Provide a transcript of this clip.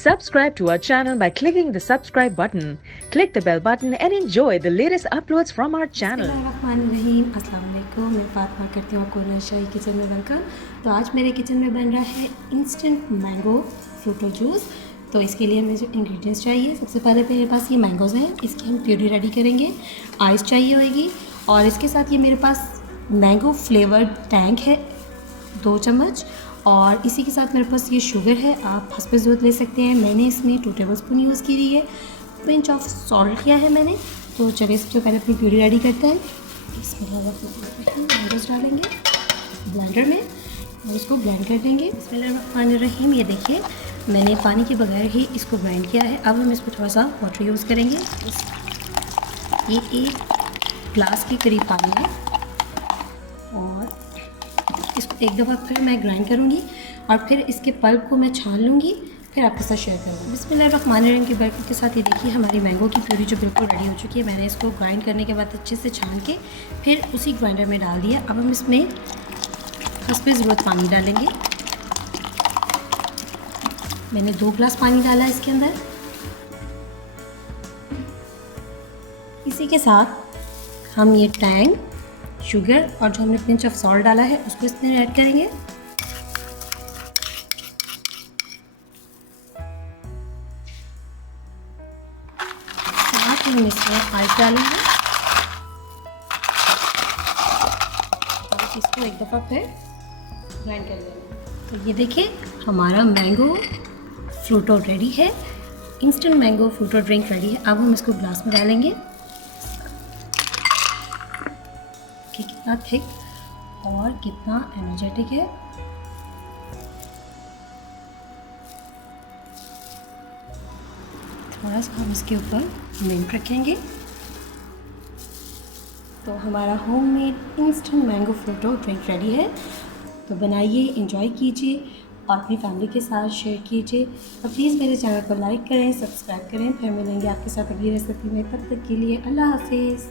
Subscribe to our channel by clicking the subscribe button. Click the bell button and enjoy the latest uploads from our channel. बिस्मिल्लाहिर्रहमानिर्रहीम। अस्सलाम वालेकुम। मैं फातिमा करती हूँ आपको शाही किचन में वेलकम। तो आज मेरे किचन में बन रहा है इंस्टेंट मैंगो फ्रूटो जूस। तो इसके लिए हमें जो इंग्रेडिएंट्स चाहिए, सबसे पहले मेरे पास ये मैंगोज़ हैं, इसकी हम प्यूरी रेडी करेंगे। आइस चाहिए होगी और इसके साथ ये मेरे पास मैंगो फ्लेवर्ड टैंक है 2 चम्मच, और इसी के साथ मेरे पास ये शुगर है, आप हस्बे ज़रूरत ले सकते हैं। मैंने इसमें 2 टेबलस्पून यूज़ की है। पिंच ऑफ सॉल्ट किया है मैंने। तो चलिए सबसे पहले अपनी प्यूरी रेडी करते हैं। मैंगोज़ डालेंगे ब्लेंडर में और इसको ब्लेंड कर देंगे। बिस्मिल्लाहिर्रहमानिर्रहीम। ये देखिए मैंने पानी के बगैर ही इसको ग्राइंड किया है। अब हम इसमें थोड़ा सा वाटर यूज़ करेंगे। ये 1 ग्लास के करीब पानी है और इसको एक दफ़ा फिर मैं ग्राइंड करूँगी और फिर इसके पल्प को मैं छान लूँगी, फिर आपके साथ शेयर करूँगी। बिस्मिल्लाहिर्रहमानिर्रहीम की बरकत के साथ ये देखिए हमारी मैंगो की प्यूरी जो बिल्कुल रेडी हो चुकी है। मैंने इसको ग्राइंड करने के बाद अच्छे से छान के फिर उसी ग्राइंडर में डाल दिया। अब हम इसमें हस्बे ज़रूरत पानी डालेंगे। मैंने 2 ग्लास पानी डाला है इसके अंदर। इसी के साथ हम ये टैंग, शुगर और जो हमने पिंच ऑफ सॉल्ट डाला है उसको इसमें ऐड करेंगे। साथ हम इसमें आइस डालेंगे और इसको एक दफ़ा फिर ग्राइंड कर लेंगे। तो ये देखिए हमारा मैंगो फ्रूटो रेडी है, instant mango Frooti drink ready है। अब हम इसको ग्लास में डालेंगे। कि कितना थिक और कितना एनर्जेटिक है। थोड़ा सा हम इसके ऊपर मिल्क रखेंगे। तो हमारा homemade instant mango Frooti drink ready है। तो बनाइए, एंजॉय कीजिए और अपनी फैमिली के साथ शेयर कीजिए। और प्लीज़ मेरे चैनल को लाइक करें, सब्सक्राइब करें। फिर मिलेंगे आपके साथ अगली रेसिपी में। तब तक के लिए अल्लाह हाफिज़।